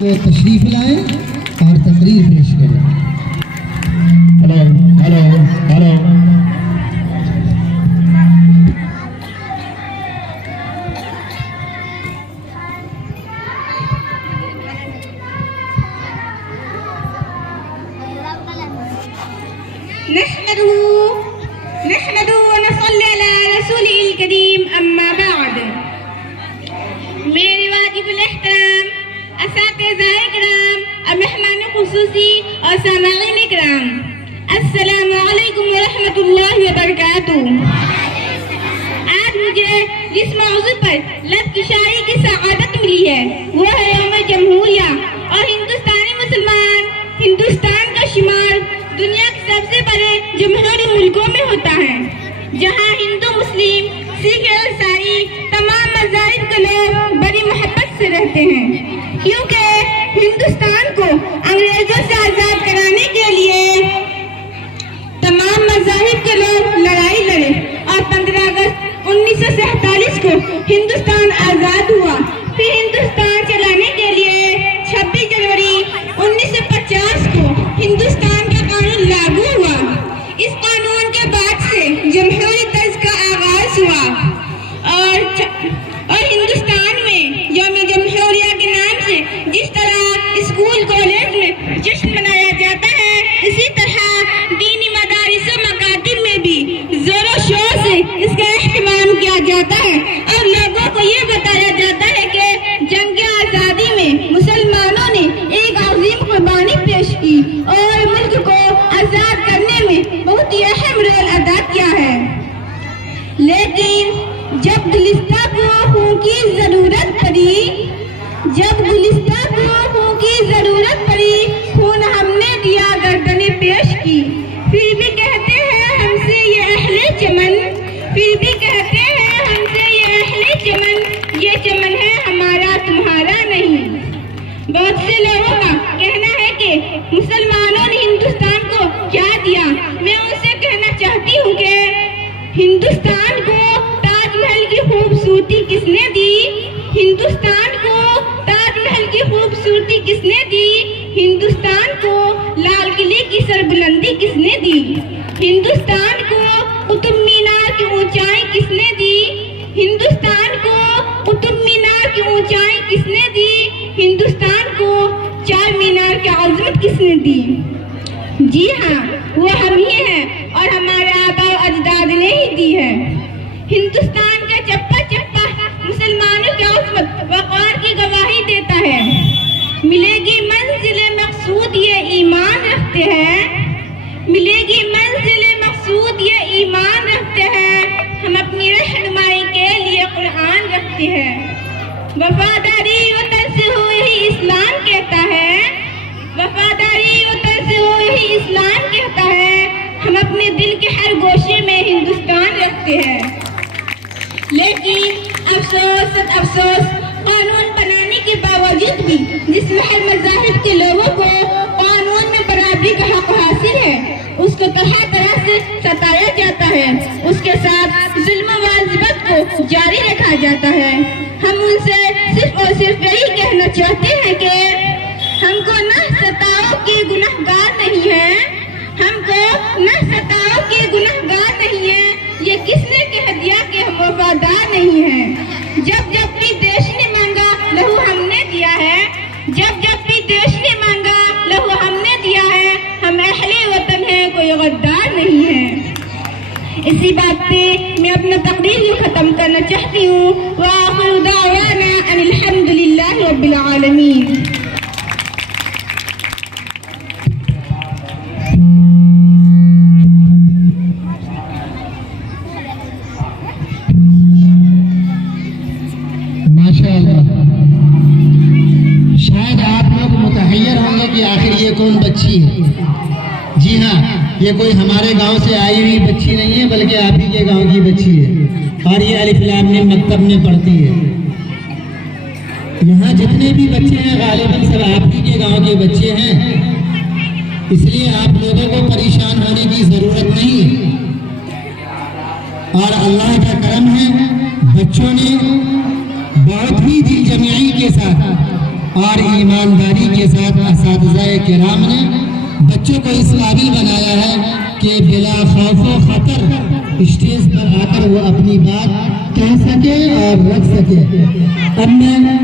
وہ تشریف لائیں اور تقریر پیش کریں۔ ہلو ہلو ہلو نحمده ونصلي على رسوله الكريم اما بعد۔ میرے واجب الاحترام اساتذہ کرام اور مہمان خصوصی اور سامعین کرام، السلام علیکم ورحمۃ اللہ وبرکاتہ۔ آج مجھے جس موضوع پر لب کی شاعری کی سعادت ملی ہے وہ ہے یوم جمہوریہ، اور ہندوستانی مسلمان ہندوستان کا شمار دنیا کے سب سے بڑے جمہوری ملکوں میں ہوتا ہے، جہاں ہندو، مسلم، سکھ اور عیسائی تمام مذاہب کے لوگ بڑی محبت سے رہتے ہیں، کیونکہ ہندوستان کو انگریزوں سے آزاد کرانے کے لیے تمام مذاہب کے لوگ لڑائی لڑے، اور 15 اگست 1947 کو ہندوستان آزاد ہوا۔ پھر ہندوستان چلانے کے لیے 26 جنوری 1950 کو ہندوستان کا قانون لاگو ہوا۔ اس قانون کے بعد سے جمہوری طرز کا آغاز ہوا، اور ہندوستان میں یوم جمہوریہ کے نام سے جس طرح اسکول کالج میں جشن منایا جاتا ہے، اسی طرح دینی مدارس و مکاتب میں بھی زور و شور سے اس کا اہتمام کیا جاتا ہے، اور لوگوں کو یہ بتایا جاتا ہے کہ جنگ آزادی میں مسلمانوں نے ایک عظیم قربانی پیش کی اور ملک کو آزاد کرنے میں بہت ہی اہم رول ادا کیا ہے۔ لیکن جب گلستہ کو خون کی ضرورت پڑی، خون ہم نے دیا، گردنیں پیش کی، پھر بھی کہتے ہیں ہم سے یہ اہل چمن، یہ چمن ہے ہمارا تمہارا نہیں۔ بہت سے لوگوں کا کہنا ہے کہ مسلمانوں نے ہندوستان کو کیا دیا۔ میں ان سے کہنا چاہتی ہوں کہ ہندوستان کو تاج محل کی خوبصورتی کس نے دی؟ ہندوستان کو تاج محل کی خوبصورتی کس نے دی؟ ہندوستان کو لال قلعے کی سربلندی کس نے دی؟ ہندوستان کو قطب مینار کی اونچائی کس نے دی؟ ہندوستان کو قطب مینار کی اونچائی کس نے دی؟ ہندوستان کو چار مینار کی عظمت کس نے دی؟ جی ہاں، وہ ہم ہی ہیں، اور ہمارے آباء و اجداد نے ہی دی ہے۔ ہندوستان کا چپا چپا مسلمانوں کی عظمت وقار کی گواہی دیتا ہے۔ ملے گی منزل مقصود یہ ایمان رکھتے ہیں، ملے گی منزل مقصود یہ ایمان رکھتے ہیں، ہم اپنی رہنمائی کے لیے قرآن رکھتے ہیں۔ وفاداری وطن سے ہو یہی اسلام کہتا ہے، وفاداری وطن سے ہو یہی اسلام کہتا ہے، ہم اپنے دل کے ہر گوشے میں ہندوستان رکھتے ہیں۔ لیکن افسوس قانون بنانے کے باوجود بھی جس محل مذاہب کے لوگوں کو قانون میں برابری کا حق حاصل ہے، اس کو طرح طرح سے ستایا جاتا ہے، اس کے ساتھ ظلم و واجبت کو جاری رکھا جاتا ہے۔ ہم ان سے صرف اور صرف یہی کہنا چاہتے ہیں کہ ہم کو نہ ستاؤ کے گنہگار نہیں ہیں، ہم کو نہ ستاؤ کے گنہگار نہیں ہیں، یہ کس نے کہہ دیا کہ ہم وفادار نہیں ہیں؟ جب جب بھی دیش نے مانگا لہو ہم نے دیا ہے، جب جب بھی دیش نے مانگا لہو ہم نے دیا ہے، ہم اہل وطن ہیں، کوئی غدار نہیں ہے۔ اسی بات پہ میں اپنا تقریر ختم کرنا چاہتی ہوں۔ وآخر دعوانا ان الحمد للہ رب العالمین۔ شاید آپ لوگ متحیر ہوں گے کہ آخر یہ کون بچی ہے۔ جی ہاں، یہ کوئی ہمارے گاؤں سے آئی ہوئی بچی نہیں ہے، بلکہ آپ ہی کے گاؤں کی بچی ہے، اور یہ الف لام میم مکتب میں پڑھتی ہے۔ یہاں جتنے بھی بچے ہیں غالباً سب آپ ہی کے گاؤں کے بچے ہیں، اس لیے آپ لوگوں کو پریشان ہونے کی ضرورت نہیں، اور اللہ کا کرم ہے بچوں نے بہت ہی دل جمعی کے ساتھ اور ایمانداری کے ساتھ اساتذہ کرام نے بچوں کو اس قابل بنایا ہے کہ بلا خوف و خطر اسٹیج پر آ کر وہ اپنی بات کہہ سکے اور رکھ سکے۔ اب میں